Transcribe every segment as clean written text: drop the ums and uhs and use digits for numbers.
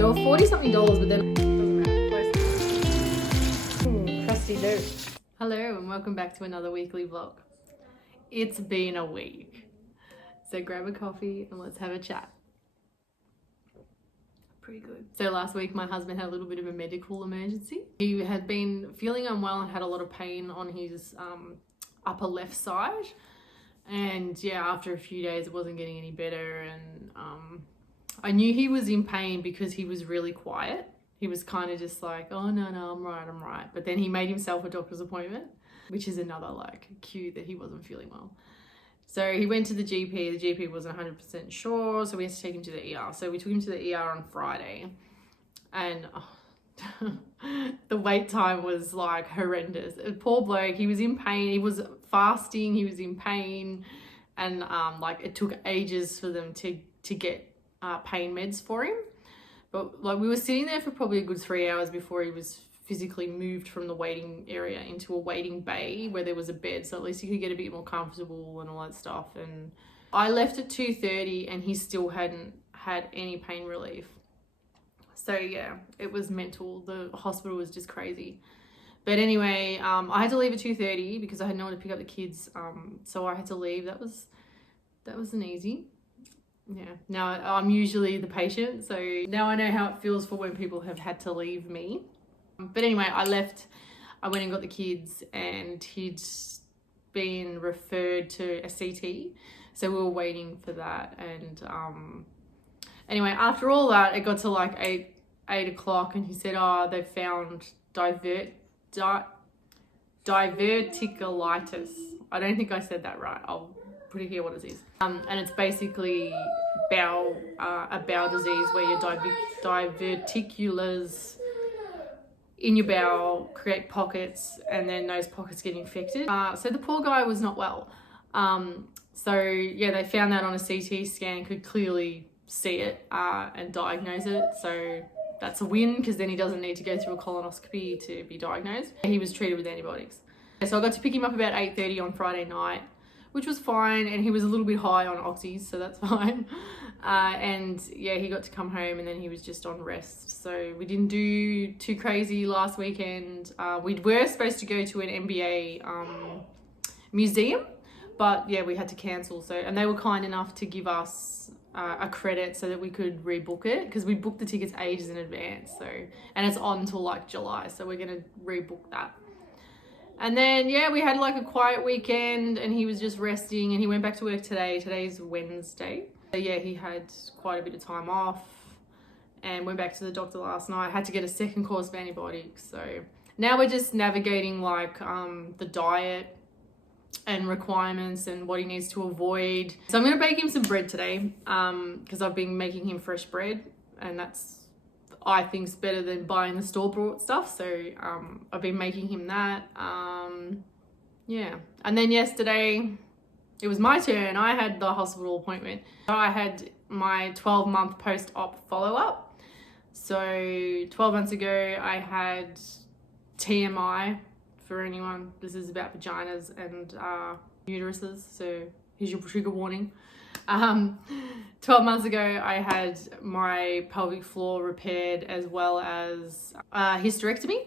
They were $40-something, but then doesn't matter. Crusty dirt. Hello and welcome back to another weekly vlog. It's been a week, so grab a coffee and let's have a chat. Pretty good. So last week my husband had a little bit of a medical emergency. He had been feeling unwell and had a lot of pain on his upper left side, and yeah, after a few days it wasn't getting any better, and I knew he was in pain because he was really quiet. He was kind of just like, oh no, I'm right. But then he made himself a doctor's appointment, which is another like cue that he wasn't feeling well. So he went to the GP. The GP wasn't 100% sure, so we had to take him to the ER. So we took him to the ER on Friday, and the wait time was like horrendous. Poor bloke, he was in pain. He was fasting. He was in pain, and like it took ages for them to get pain meds for him. But like we were sitting there for probably a good 3 hours before he was physically moved from the waiting area into a waiting bay where there was a bed, so at least he could get a bit more comfortable and all that stuff. And I left at 2:30 and he still hadn't had any pain relief. So yeah, it was mental. The hospital was just crazy. But anyway, I had to leave at 2:30 because I had no one to pick up the kids, so I had to leave. That wasn't easy. Yeah, now I'm usually the patient, so now I know how it feels for when people have had to leave me. But anyway, I left, I went and got the kids, and he'd been referred to a CT, so we were waiting for that. And anyway, after all that, it got to like 8 o'clock, and he said, oh, they found diverticulitis. I don't think I said that right. I'll put it here what it is. And it's basically a bowel disease where your diverticulars in your bowel create pockets, and then those pockets get infected. So the poor guy was not well. So yeah, they found that on a CT scan, could clearly see it and diagnose it. So that's a win, because then he doesn't need to go through a colonoscopy to be diagnosed. He was treated with antibiotics. So I got to pick him up about 8:30 on Friday night, which was fine, and he was a little bit high on oxys, so that's fine. And yeah, he got to come home, and then he was just on rest. So we didn't do too crazy last weekend. We were supposed to go to an MBA museum, but yeah, we had to cancel. So, and they were kind enough to give us a credit so that we could rebook it, because we booked the tickets ages in advance. So, and it's on until like July, so we're gonna rebook that. And then, yeah, we had like a quiet weekend, and he was just resting, and he went back to work today. Today's Wednesday. So yeah, he had quite a bit of time off and went back to the doctor last night. Had to get a second course of antibiotics. So now we're just navigating like the diet and requirements and what he needs to avoid. So I'm going to bake him some bread today, because I've been making him fresh bread, and that's, I think's better than buying the store-bought stuff. So I've been making him that. Yeah, and then yesterday it was my turn. I had the hospital appointment. I had my 12-month post-op follow-up. So 12 months ago I had TMI. For anyone, this is about vaginas and uteruses, so here's your trigger warning. 12 months ago I had my pelvic floor repaired, as well as hysterectomy.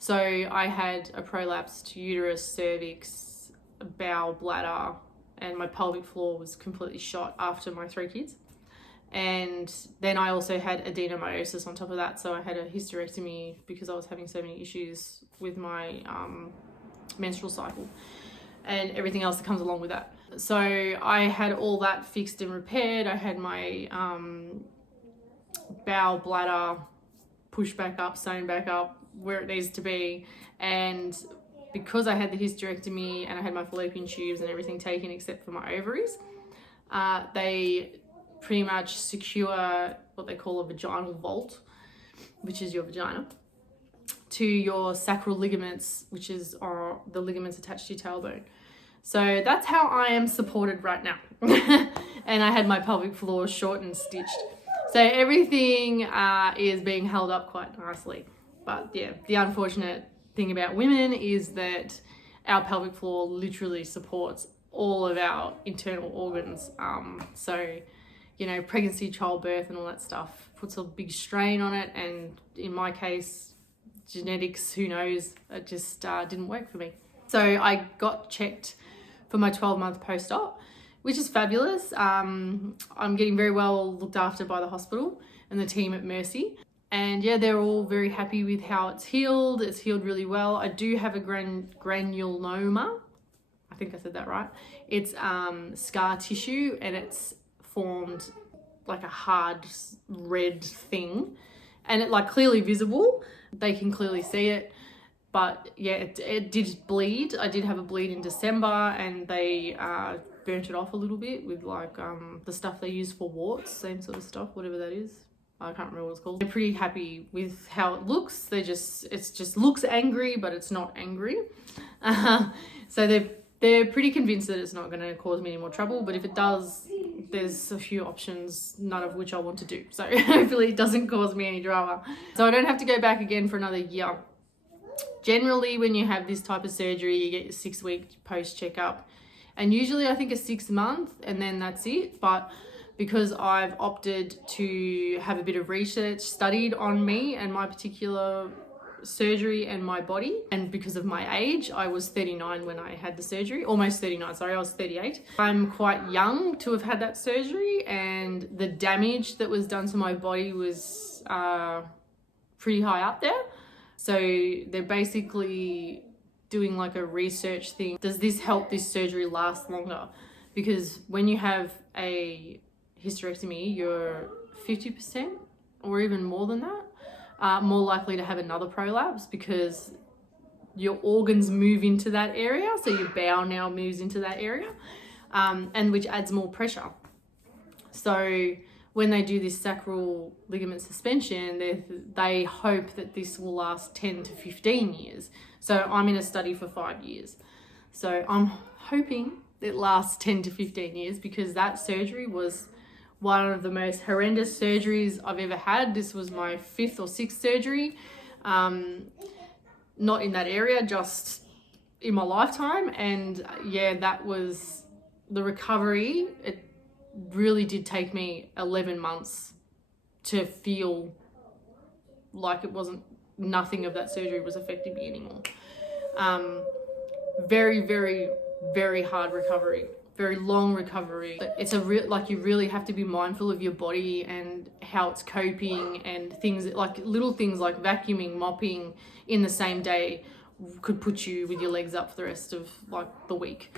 So I had a prolapsed uterus, cervix, bowel, bladder, and my pelvic floor was completely shot after my 3 kids. And then I also had adenomyosis on top of that, so I had a hysterectomy because I was having so many issues with my menstrual cycle and everything else that comes along with that. So I had all that fixed and repaired. I had my bowel, bladder pushed back up, sewn back up where it needs to be. And because I had the hysterectomy and I had my fallopian tubes and everything taken except for my ovaries, they pretty much secure what they call a vaginal vault, which is your vagina, to your sacral ligaments, which is the ligaments attached to your tailbone. So that's how I am supported right now. And I had my pelvic floor short and stitched. So everything is being held up quite nicely. But yeah, the unfortunate thing about women is that our pelvic floor literally supports all of our internal organs. So you know, pregnancy, childbirth and all that stuff puts a big strain on it. And in my case, genetics, who knows, it just didn't work for me. So I got checked for my 12-month post-op, which is fabulous. I'm getting very well looked after by the hospital and the team at Mercy. And yeah, they're all very happy with how it's healed. It's healed really well. I do have a granuloma. I think I said that right. It's scar tissue, and it's formed like a hard red thing, and it like clearly visible. They can clearly see it. But yeah, it did bleed. I did have a bleed in December, and they burnt it off a little bit with like the stuff they use for warts, same sort of stuff, whatever that is. I can't remember what it's called. They're pretty happy with how it looks. It just looks angry, but it's not angry. So they're pretty convinced that it's not going to cause me any more trouble. But if it does, there's a few options, none of which I want to do. So hopefully it doesn't cause me any drama. So I don't have to go back again for another year. Generally, when you have this type of surgery, you get your 6-week post checkup, and usually I think a 6 month, and then that's it. But because I've opted to have a bit of research studied on me and my particular surgery and my body, and because of my age, I was 39 when I had the surgery, almost 39, sorry, I was 38. I'm quite young to have had that surgery, and the damage that was done to my body was pretty high up there. So they're basically doing like a research thing. Does this help this surgery last longer? Because when you have a hysterectomy, you're 50% or even more than that, more likely to have another prolapse, because your organs move into that area. So your bowel now moves into that area, and which adds more pressure. So when they do this sacral ligament suspension, they hope that this will last 10 to 15 years. So I'm in a study for 5 years. So I'm hoping it lasts 10 to 15 years, because that surgery was one of the most horrendous surgeries I've ever had. This was my 5th or 6th surgery. Not in that area, just in my lifetime. And yeah, that was the recovery. It really did take me 11 months to feel like it wasn't, nothing of that surgery was affecting me anymore. Very, very, very hard recovery, very long recovery. It's like, you really have to be mindful of your body and how it's coping, and things like little things like vacuuming, mopping in the same day could put you with your legs up for the rest of like the week.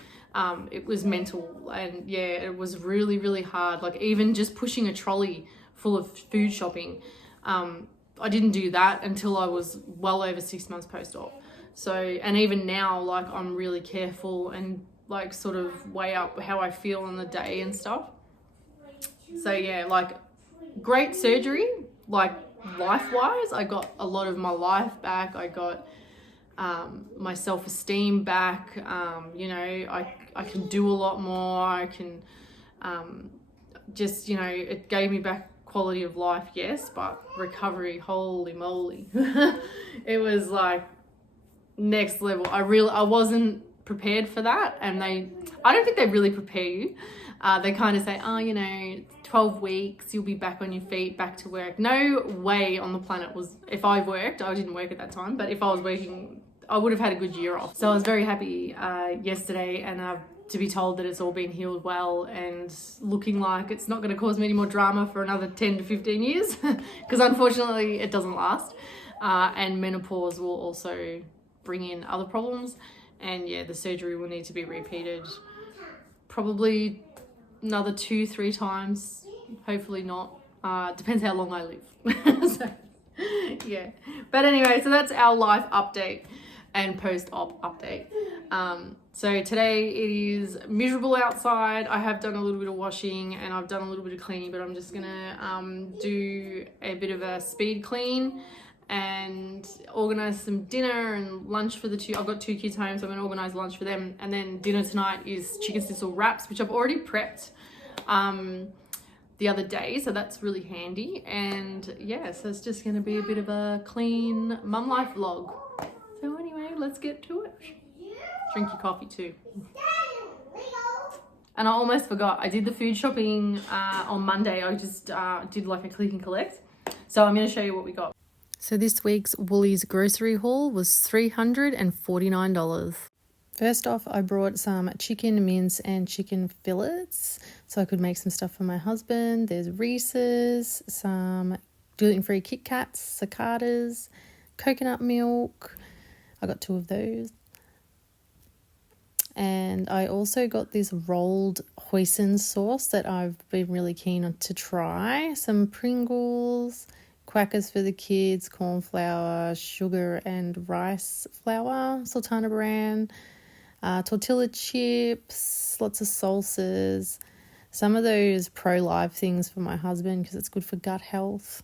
It was mental, and yeah, it was really, really hard. Like even just pushing a trolley full of food shopping, I didn't do that until I was well over 6 months post-op. So, and even now, like I'm really careful and like sort of weigh up how I feel on the day and stuff. So yeah, like great surgery, like life-wise, I got a lot of my life back. I got my self-esteem back. You know, I can do a lot more. I can just, you know, it gave me back quality of life, yes, but recovery, holy moly. It was like next level. I wasn't prepared for that, and I don't think they really prepare you. They kind of say, oh, you know, 12 weeks, you'll be back on your feet, back to work. No way on the planet was, if I worked, I didn't work at that time, but if I was working, I would have had a good year off. So I was very happy yesterday, and to be told that it's all been healed well and looking like it's not going to cause me any more drama for another 10 to 15 years, because unfortunately it doesn't last. And menopause will also bring in other problems. And yeah, the surgery will need to be repeated probably another 2-3 times. Hopefully not. Depends how long I live. So, yeah. But anyway, so that's our life update and post-op update. So today it is miserable outside. I have done a little bit of washing and I've done a little bit of cleaning, but I'm just gonna do a bit of a speed clean and organize some dinner and lunch for the two. I've got 2 kids home, so I'm gonna organize lunch for them. And then dinner tonight is chicken schnitzel wraps, which I've already prepped the other day, so that's really handy. And yeah, so it's just gonna be a bit of a clean mum life vlog. So anyway, let's get to it. Drink your coffee too. And I almost forgot, I did the food shopping on Monday. I just did like a click and collect. So I'm going to show you what we got. So this week's Woolies grocery haul was $349. First off, I brought some chicken mince and chicken fillets so I could make some stuff for my husband. There's Reese's, some gluten-free Kit Kats, cicadas, coconut milk. I got 2 of those. And I also got this rolled hoisin sauce that I've been really keen to try. Some Pringles, Quackers for the kids, corn flour, sugar and rice flour, Sultana brand, tortilla chips, lots of salsas, some of those pro-life things for my husband because it's good for gut health.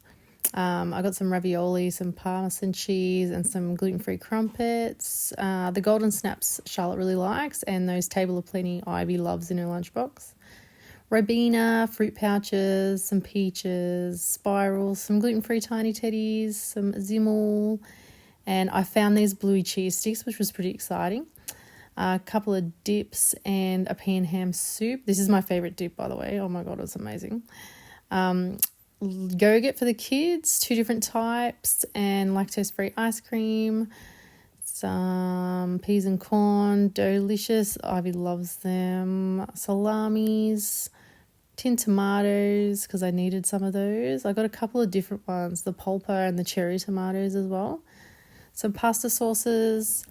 I got some ravioli, some parmesan cheese and some gluten-free crumpets. The golden snaps Charlotte really likes, and those Table of Plenty Ivy loves in her lunchbox. Ribena, fruit pouches, some peaches, spirals, some gluten-free tiny teddies, some Zimmel, and I found these bluey cheese sticks, which was pretty exciting. A couple of dips and a pan ham soup. This is my favourite dip, by the way. Oh my God, it's amazing. Go-Get for the kids, 2 different types, and lactose-free ice cream, some peas and corn, delicious, Ivy loves them, salamis, tin tomatoes, because I needed some of those. I got a couple of different ones, the pulpo and the cherry tomatoes as well. Some pasta sauces.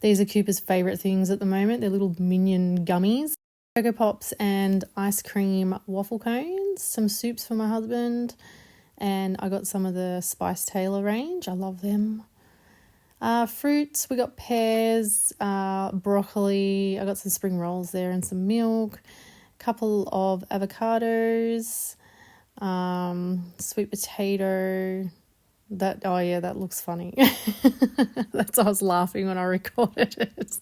These are Cooper's favourite things at the moment. They're little minion gummies. Cocoa Pops and ice cream waffle cones, some soups for my husband, and I got some of the Spice Taylor range. I love them. Fruits, we got pears, broccoli, I got some spring rolls there and some milk, a couple of avocados, sweet potato. That looks funny. That's I was laughing when I recorded it.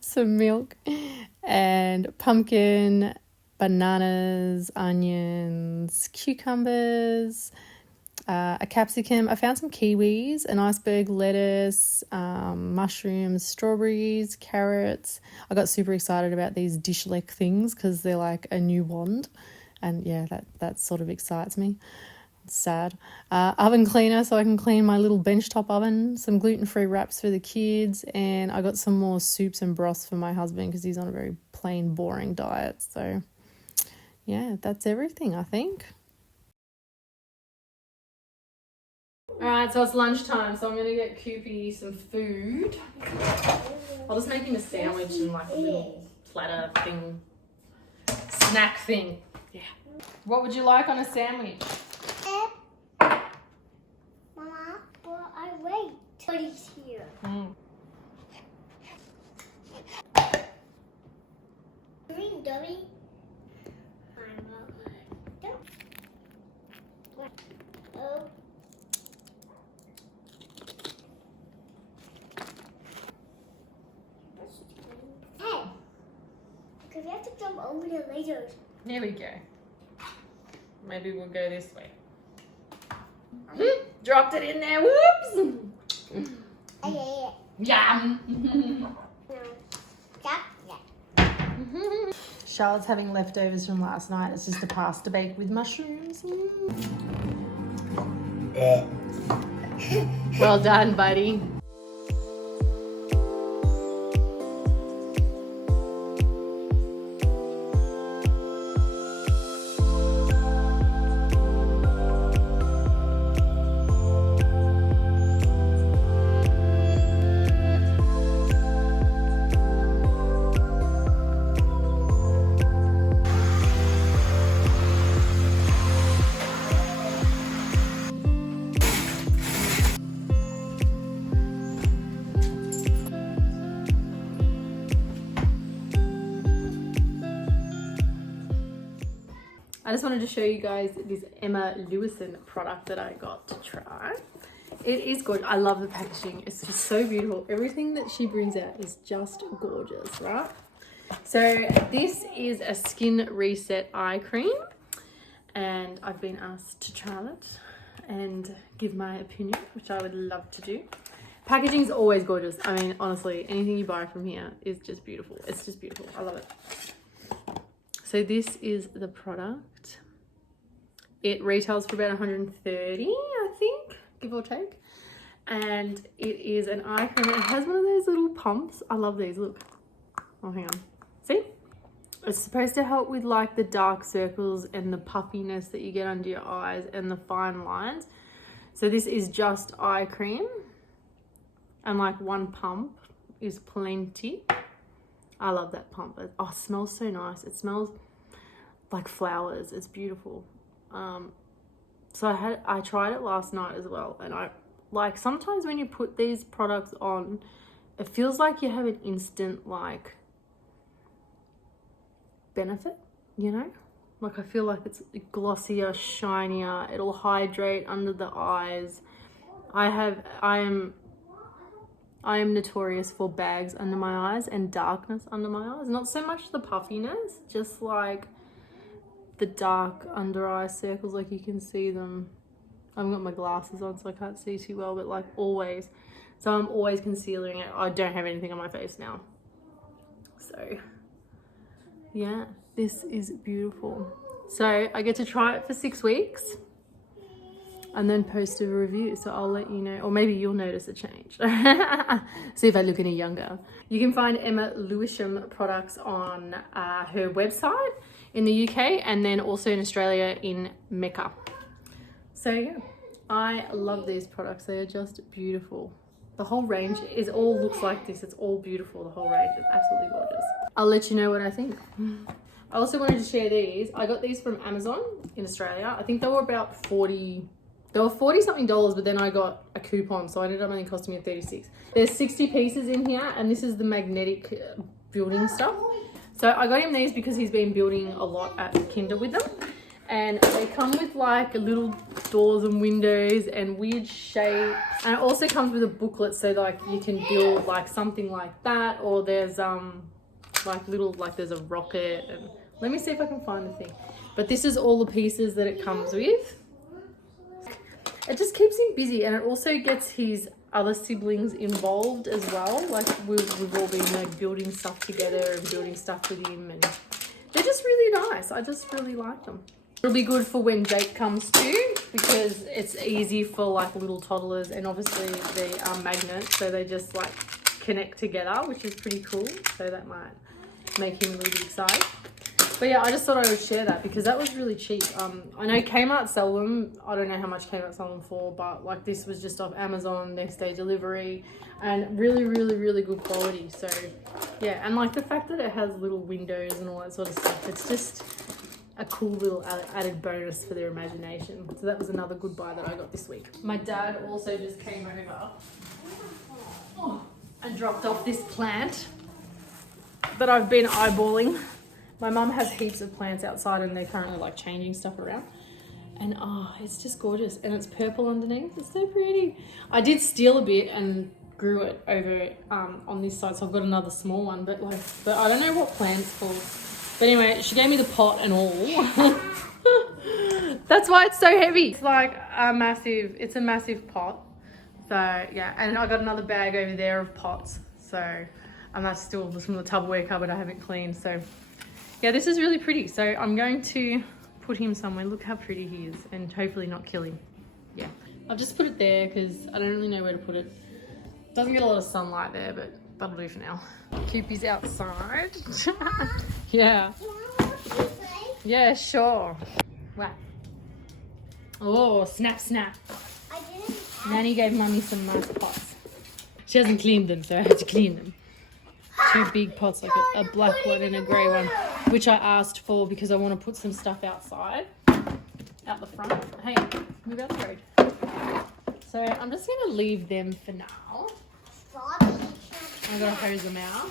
Some milk and pumpkin, bananas, onions, cucumbers, a capsicum. I found some kiwis, an iceberg lettuce, mushrooms, strawberries, carrots. I got super excited about these dish lick things because they're like a new wand, and yeah, that sort of excites me. It's sad. Oven cleaner so I can clean my little benchtop oven, some gluten-free wraps for the kids, and I got some more soups and broths for my husband because he's on a very plain, boring diet. So yeah, that's everything, I think. Alright, so it's lunchtime, so I'm going to get Coopy some food. I'll just make him a sandwich and like a little platter thing, snack thing. Yeah. What would you like on a sandwich? Mama, but I wait till he's here. Green dummy. Oh. Hey, because we have to jump over the lasers. There we go. Maybe we'll go this way. Dropped it in there. Whoops. Yum. Charlotte's having leftovers from last night. It's just a pasta bake with mushrooms. Well done, buddy. I just wanted to show you guys this Emma Lewison product that I got to try. It is good. I love the packaging. It's just so beautiful. Everything that she brings out is just gorgeous, right? So this is a skin reset eye cream, and I've been asked to try it and give my opinion, which I would love to do. Packaging is always gorgeous. I mean, honestly, anything you buy from here is just beautiful. It's just beautiful. I love it. So this is the product. It retails for about $130, I think, give or take. And it is an eye cream. It has one of those little pumps. I love these, look. Oh, hang on. See? It's supposed to help with like the dark circles and the puffiness that you get under your eyes and the fine lines. So this is just eye cream. And like one pump is plenty. I love that pump. It smells so nice. It smells like flowers. It's beautiful. So I tried it last night as well, and I like sometimes when you put these products on, it feels like you have an instant like benefit, you know? Like I feel like it's glossier, shinier, it'll hydrate under the eyes. I am notorious for bags under my eyes and darkness under my eyes. Not so much the puffiness, just like the dark under eye circles, like you can see them. I've got my glasses on so I can't see too well, but like always. So I'm always concealing it. I don't have anything on my face now. So yeah, this is beautiful. So I get to try it for 6 weeks and then post a review. So I'll let you know, or maybe you'll notice a change. See if I look any younger. You can find Emma Lewisham products on her website in the UK and then also in Australia in Mecca. So yeah, I love these products. They are just beautiful. The whole range looks like this. It's all beautiful. The whole range is absolutely gorgeous. I'll let you know what I think. I also wanted to share these. I got these from Amazon in Australia. I think they were about 40. They were 40 something dollars, but then I got a coupon, so I ended up only costing me 36. There's 60 pieces in here, and this is the magnetic building stuff. So I got him these because he's been building a lot at Kinder with them. And they come with like little doors and windows and weird shapes. And it also comes with a booklet, so like you can build like something like that, or there's there's a rocket. And let me see if I can find the thing. But this is all the pieces that it comes with. It just keeps him busy, and it also gets his other siblings involved as well. Like we've all been like building stuff together and building stuff with him, and they're just really nice. I just really like them. It'll be good for when Jake comes too, because it's easy for like little toddlers, and obviously they are magnets, so they just like connect together, which is pretty cool. So that might make him really excited. But yeah, I just thought I would share that because that was really cheap. I know Kmart sell them. I don't know how much Kmart sell them for, but like this was just off Amazon, next day delivery, and really, really, really good quality. So yeah, and like the fact that it has little windows and all that sort of stuff, it's just a cool little added bonus for their imagination. So that was another good buy that I got this week. My dad also just came over and dropped off this plant that I've been eyeballing. My mum has heaps of plants outside and they're currently like changing stuff around. And it's just gorgeous. And it's purple underneath. It's so pretty. I did steal a bit and grew it over on this side. So I've got another small one. But I don't know what plant's called. But anyway, she gave me the pot and all. That's why it's so heavy. It's like a massive pot. So yeah, and I got another bag over there of pots. So, and that's still from the Tupperware cupboard I haven't cleaned. So yeah, this is really pretty. So I'm going to put him somewhere. Look how pretty he is, and hopefully not kill him. Yeah, I've just put it there because I don't really know where to put it. Doesn't get a lot of sunlight there, but that'll do for now. Coopy's outside. Yeah. Yeah, sure. Wow. Oh, snap, snap. Nanny gave Mummy some nice pots. She hasn't cleaned them, so I had to clean them. 2 big pots, like a black one and a grey one, which I asked for because I want to put some stuff outside, out the front. Hey, move out the road. So I'm just going to leave them for now. I'm going to hose them out.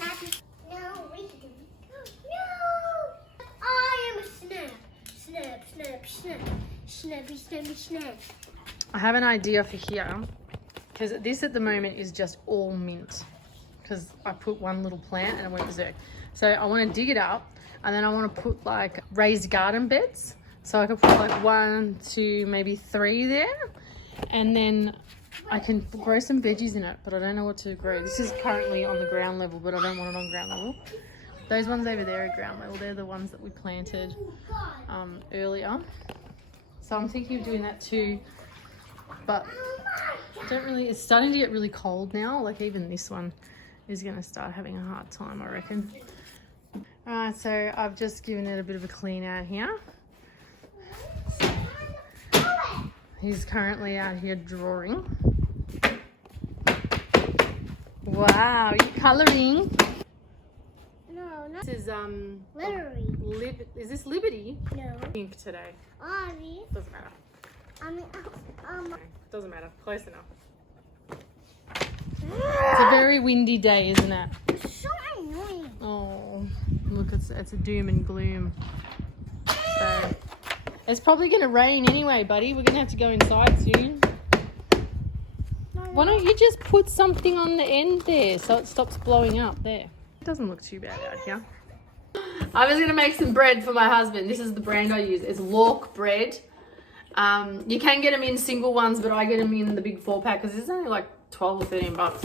No, I am a snap. Snap, snap, snap. Snappy, snappy, snap. I have an idea for here, because this at the moment is just all mint. Because I put one little plant and it went berserk. So I want to dig it up, and then I want to put like raised garden beds. So I could put like 1, 2, maybe 3 there. And then I can grow some veggies in it, but I don't know what to grow. This is currently on the ground level, but I don't want it on ground level. Those ones over there are ground level. They're the ones that we planted earlier. So I'm thinking of doing that too. But I don't really, it's starting to get really cold now. Like even this one is going to start having a hard time, I reckon. Alright, so I've just given it a bit of a clean out here. He's currently out here drawing. Wow, you colouring? No, not This is literally. Is this Liberty? No. Pink today. Obvious. Doesn't matter. I mean, No, doesn't matter. Close enough. It's a very windy day, isn't it? It's so annoying. Oh, look, it's a doom and gloom. So it's probably going to rain anyway, buddy. We're going to have to go inside soon. Why don't you just put something on the end there so it stops blowing up there? It doesn't look too bad out here. I was going to make some bread for my husband. This is the brand I use. It's Lork bread. You can get them in single ones, but I get them in the big 4-pack because it's only like 12 or 13 bucks.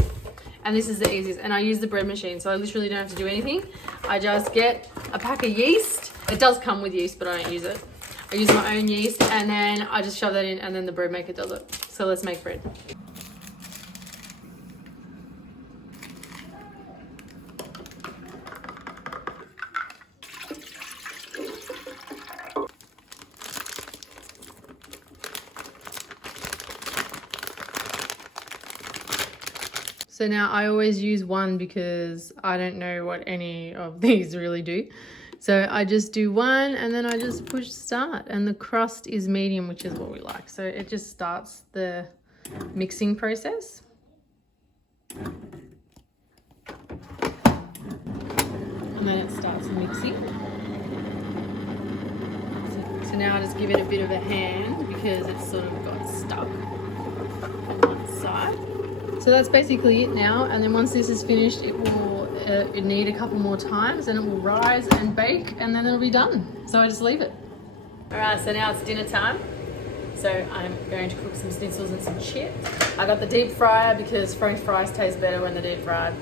And this is the easiest. And I use the bread machine, so I literally don't have to do anything. I just get a pack of yeast. It does come with yeast, but I don't use it. I use my own yeast, and then I just shove that in, and then the bread maker does it. So let's make bread. So now I always use one because I don't know what any of these really do. So I just do one and then I just push start, and the crust is medium, which is what we like. So it just starts the mixing process. And then it starts mixing. So now I just give it a bit of a hand because it's sort of got stuck on one side. So that's basically it now, and then once this is finished, it will need a couple more times, and it will rise and bake, and then it'll be done. So I just leave it. All right, so now it's dinner time. So I'm going to cook some schnitzels and some chips. I got the deep fryer because French fries taste better when they're deep fried.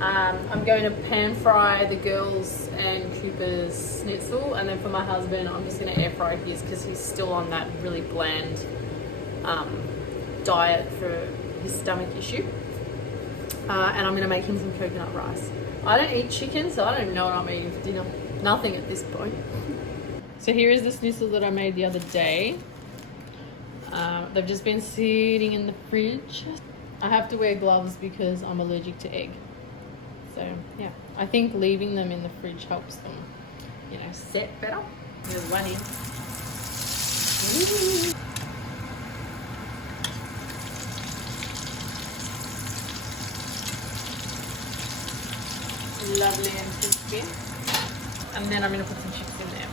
I'm going to pan fry the girls and Cooper's schnitzel, and then for my husband, I'm just going to air fry his because he's still on that really bland diet for his stomach issue. And I'm going to make him some coconut rice. I don't eat chicken, so I don't even know what I'm eating for dinner. Nothing at this point. So here is the schnitzel that I made the other day. They've just been sitting in the fridge. I have to wear gloves because I'm allergic to egg. So yeah, I think leaving them in the fridge helps them, you know, set better. There's one in. Lovely and crispy. And then I'm going to put some chips in there.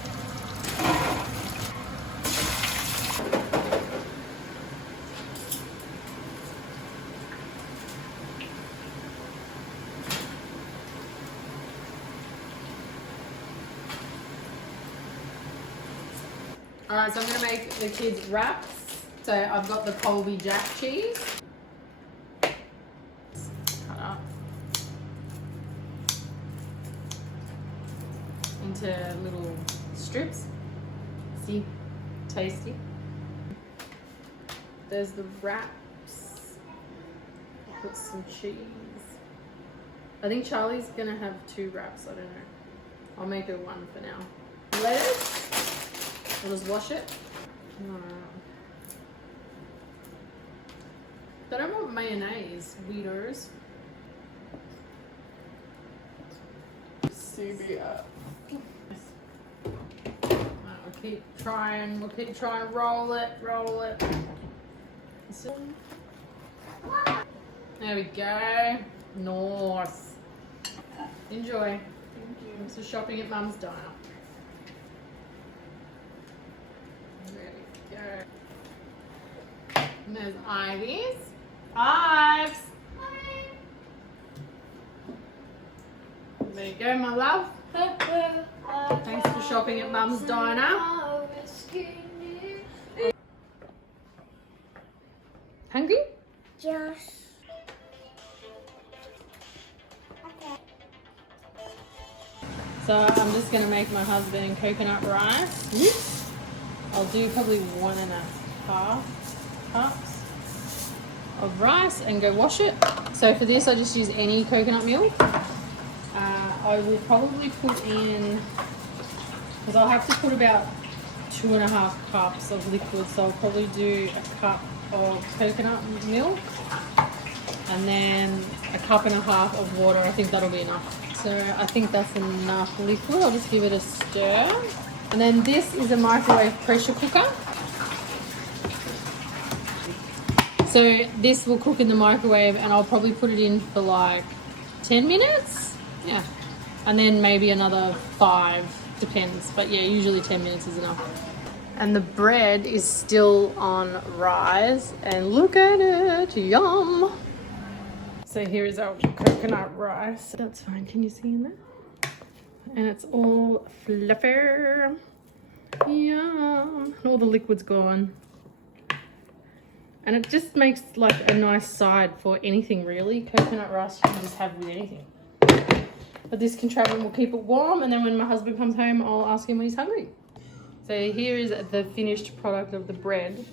Alright, so I'm going to make the kids wraps. So I've got the Colby Jack cheese. Cut up into little strips. See? Tasty. There's the wraps. Put some cheese. I think Charlie's going to have 2 wraps. I don't know. I'll make her 1 for now. Lettuce. I'll just wash it. But I don't want mayonnaise, weirdos. CBR. We'll keep trying to roll it. There we go. Nice. Enjoy. Thank you. Thanks for shopping at Mum's Diner. And there's Ivy's. Ives! There you go, my love. Thanks for shopping at Mum's Diner. Hungry? Just. Okay. So I'm just going to make my husband coconut rice. I'll do probably 1.5 cups of rice and go wash it. So for this I just use any coconut milk. I will probably put in, because I'll have to put about 2.5 cups of liquid, so I'll probably do a cup of coconut milk and then 1.5 cups of water. I think that'll be enough. So I think that's enough liquid. I'll just give it a stir. And then this is a microwave pressure cooker. So this will cook in the microwave and I'll probably put it in for like 10 minutes. Yeah. And then maybe another 5, depends. But yeah, usually 10 minutes is enough. And the bread is still on rise. And look at it, yum. So here is our coconut rice. That's fine, can you see in there? And it's all fluffy. Yum. And all the liquid's gone. And it just makes like a nice side for anything really. Coconut rice you can just have with anything. But this contraption will keep it warm, and then when my husband comes home, I'll ask him when he's hungry. So here is the finished product of the bread.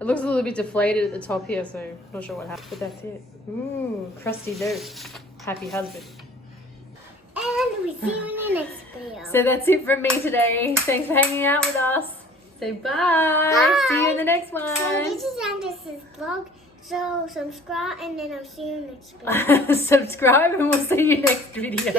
It looks a little bit deflated at the top here, so I'm not sure what happened, but that's it. Ooh, crusty dough. Happy husband. And we see you in the next video. So that's it from me today. Thanks for hanging out with us. Say bye. Bye. See you in the next one. So this is Anders's vlog. So subscribe and then I'll see you next video. Subscribe and we'll see you next video.